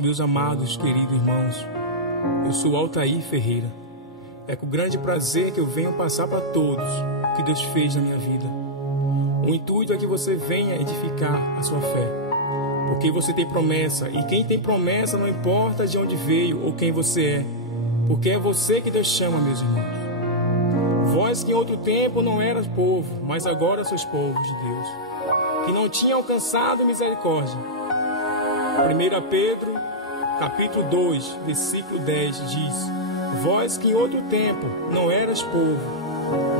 meus amados, queridos irmãos. Eu sou Altair Ferreira. É com grande prazer que eu venho passar para todos o que Deus fez na minha vida. O intuito é que você venha edificar a sua fé, porque você tem promessa, e quem tem promessa não importa de onde veio ou quem você é, porque é você que Deus chama, meus irmãos. Vós que em outro tempo não eras povo, mas agora sois povo de Deus, que não tinha alcançado misericórdia. 1 Pedro, capítulo 2, versículo 10 diz: Vós que em outro tempo não eras povo,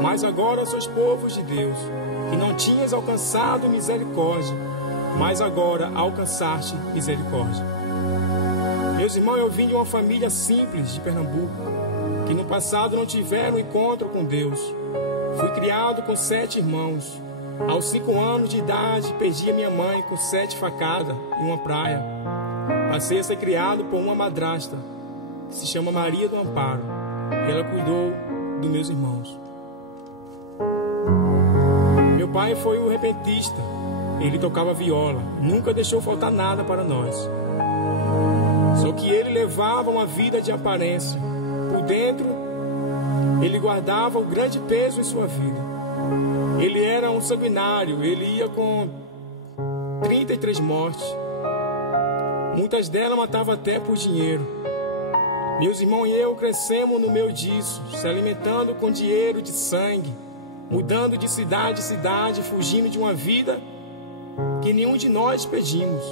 mas agora sois povos de Deus, que não tinhas alcançado misericórdia, mas agora alcançaste misericórdia. Meus irmãos, eu vim de uma família simples de Pernambuco, que no passado não tiveram encontro com Deus. Fui criado com 7 irmãos. Aos 5 anos de idade, perdi a minha mãe com 7 facadas em uma praia. Passei a ser criado por uma madrasta, que se chama Maria do Amparo. Ela cuidou dos meus irmãos. Meu pai foi um repentista. Ele tocava viola, nunca deixou faltar nada para nós. Só que ele levava uma vida de aparência. Por dentro, ele guardava um grande peso em sua vida. Ele era um sanguinário, ele ia com 33 mortes. Muitas delas matava até por dinheiro. Meus irmãos e eu crescemos no meio disso, se alimentando com dinheiro de sangue, mudando de cidade em cidade, fugindo de uma vida que nenhum de nós pedimos.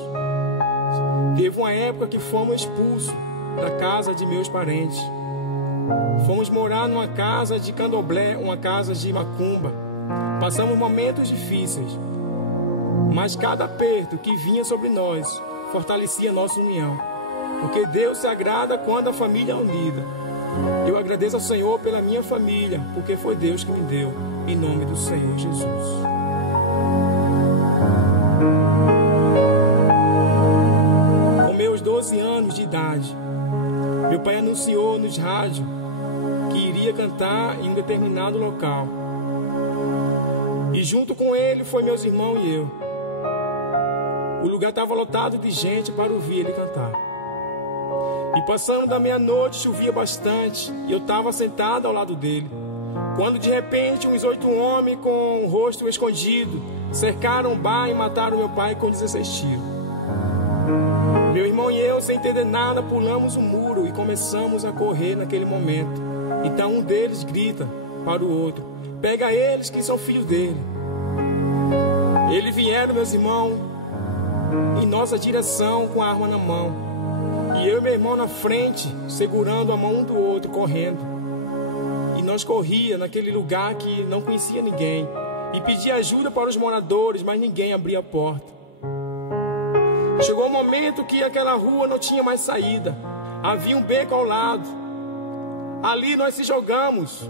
Teve uma época que fomos expulsos da casa de meus parentes. Fomos morar numa casa de candomblé, uma casa de macumba. Passamos momentos difíceis, mas cada aperto que vinha sobre nós fortalecia nossa união, porque Deus se agrada quando a família é unida. Eu agradeço ao Senhor pela minha família, porque foi Deus que me deu, em nome do Senhor Jesus. Com meus 12 anos de idade, meu pai anunciou nos rádios que iria cantar em um determinado local. E junto com ele foi meus irmãos e eu. O lugar estava lotado de gente para ouvir ele cantar. E passando da meia-noite, chovia bastante, e eu estava sentado ao lado dele, quando de repente uns 8 homens com o rosto escondido cercaram o bar e mataram meu pai com 16 tiros. Meu irmão e eu, sem entender nada, pulamos o muro e começamos a correr naquele momento. Então um deles grita para o outro: pega eles que são filhos dele. Eles vieram, meus irmãos, em nossa direção com a arma na mão. E eu e meu irmão na frente, segurando a mão um do outro, correndo. E nós corria naquele lugar que não conhecia ninguém. E pedia ajuda para os moradores, mas ninguém abria a porta. Chegou um momento que aquela rua não tinha mais saída. Havia um beco ao lado. Ali nós se jogamos.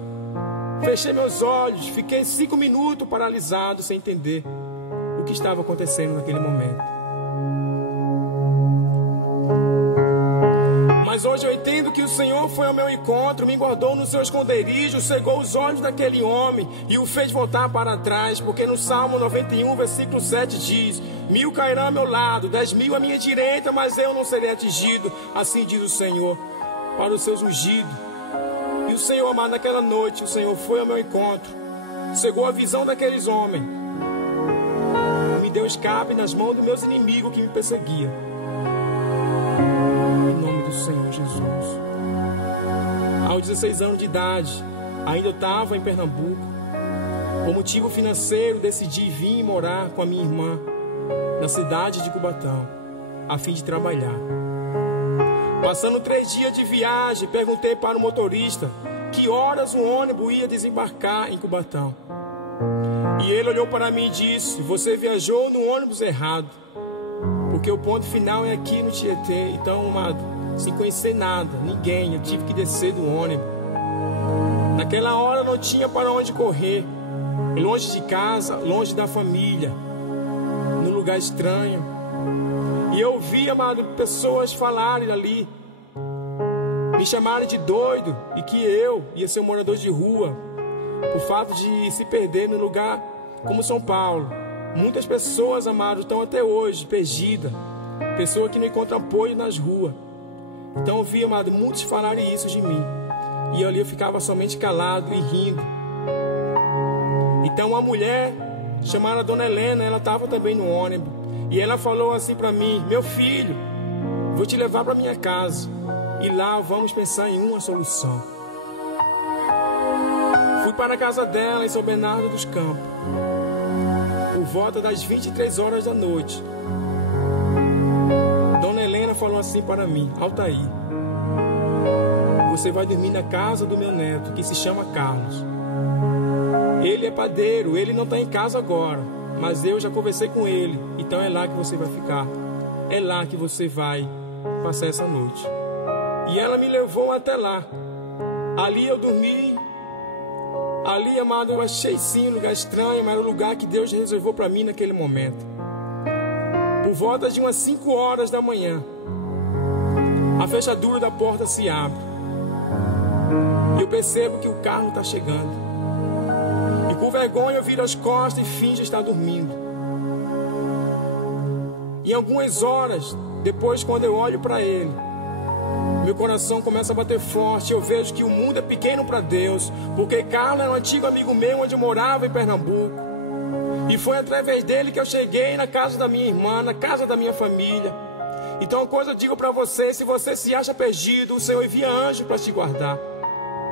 Fechei meus olhos, fiquei 5 minutos paralisado, sem entender o que estava acontecendo naquele momento. Mas hoje eu entendo que o Senhor foi ao meu encontro, me guardou no seu esconderijo, cegou os olhos daquele homem e o fez voltar para trás, porque no Salmo 91, versículo 7 diz: 1000 cairão ao meu lado, 10.000 à minha direita, mas eu não serei atingido. Assim diz o Senhor para os seus ungidos. E o Senhor, amado, naquela noite, o Senhor foi ao meu encontro, cegou a visão daqueles homens, me deu escape nas mãos dos meus inimigos que me perseguiam. Em nome do Senhor Jesus. Aos 16 anos de idade, ainda eu estava em Pernambuco. Por motivo financeiro, decidi vir morar com a minha irmã na cidade de Cubatão, a fim de trabalhar. Passando 3 dias de viagem, perguntei para o motorista que horas o ônibus ia desembarcar em Cubatão. E ele olhou para mim e disse: você viajou no ônibus errado, porque o ponto final é aqui no Tietê. Então, amado, sem conhecer nada, ninguém, eu tive que descer do ônibus. Naquela hora não tinha para onde correr, longe de casa, longe da família, num lugar estranho. E eu ouvi, amado, pessoas falarem ali, me chamarem de doido, e que eu ia ser um morador de rua, por fato de se perder num lugar como São Paulo. Muitas pessoas, amado, estão até hoje perdidas, pessoa que não encontra apoio nas ruas. Então eu ouvi, amado, muitos falarem isso de mim. E ali eu ficava somente calado e rindo. Então uma mulher chamada Dona Helena, ela estava também no ônibus. E ela falou assim para mim: meu filho, vou te levar para minha casa. E lá vamos pensar em uma solução. Fui para a casa dela em São Bernardo dos Campos, por volta das 23 horas da noite. Dona Helena falou assim para mim: Altair, você vai dormir na casa do meu neto, que se chama Carlos. Ele é padeiro, ele não está em casa agora, mas eu já conversei com ele, então é lá que você vai ficar. É lá que você vai passar essa noite. E ela me levou até lá. Ali eu dormi. Ali, amado, eu achei sim um lugar estranho, mas era o lugar que Deus reservou para mim naquele momento. Por volta de umas 5 horas da manhã, a fechadura da porta se abre. E eu percebo que o carro está chegando. E com vergonha eu viro as costas e finjo estar dormindo. E algumas horas depois, quando eu olho para ele, meu coração começa a bater forte. Eu vejo que o mundo é pequeno para Deus, porque Carlos é um antigo amigo meu onde eu morava em Pernambuco. E foi através dele que eu cheguei na casa da minha irmã, na casa da minha família. Então, uma coisa eu digo para você: se você se acha perdido, o Senhor envia anjo para te guardar.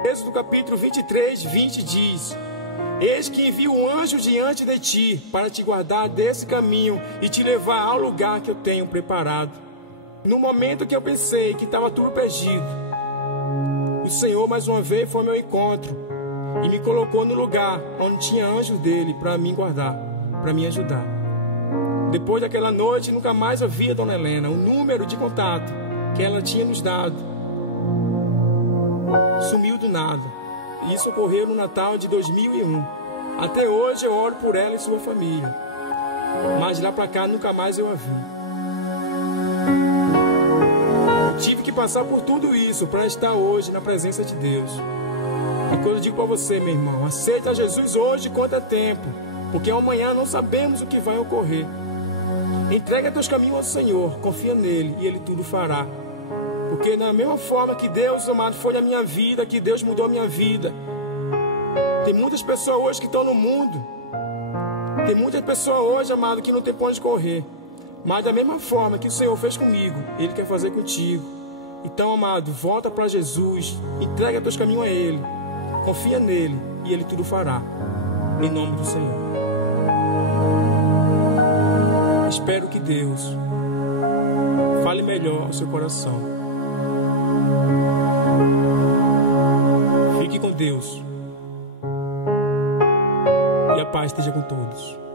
Êxodo capítulo 23, 20 diz: eis que envio um anjo diante de ti, para te guardar desse caminho e te levar ao lugar que eu tenho preparado. No momento que eu pensei que estava tudo perdido, o Senhor mais uma vez foi ao meu encontro e me colocou no lugar onde tinha anjos dele para me guardar, para me ajudar. Depois daquela noite, nunca mais eu vi a Dona Helena. O número de contato que ela tinha nos dado sumiu do nada. Isso ocorreu no Natal de 2001. Até hoje eu oro por ela e sua família, mas de lá para cá nunca mais eu a vi. Tive que passar por tudo isso para estar hoje na presença de Deus. E quando eu digo para você, meu irmão, aceita Jesus hoje enquanto é tempo, porque amanhã não sabemos o que vai ocorrer. Entrega teus caminhos ao Senhor, confia nele e ele tudo fará. Porque da mesma forma que Deus, amado, foi na minha vida, que Deus mudou a minha vida. Tem muitas pessoas hoje que estão no mundo. Tem muitas pessoas hoje, amado, que não tem pra onde correr. Mas da mesma forma que o Senhor fez comigo, Ele quer fazer contigo. Então, amado, volta para Jesus, entrega teus caminhos a Ele, confia nele e Ele tudo fará. Em nome do Senhor. Espero que Deus fale melhor ao seu coração. Fique com Deus. E a paz esteja com todos.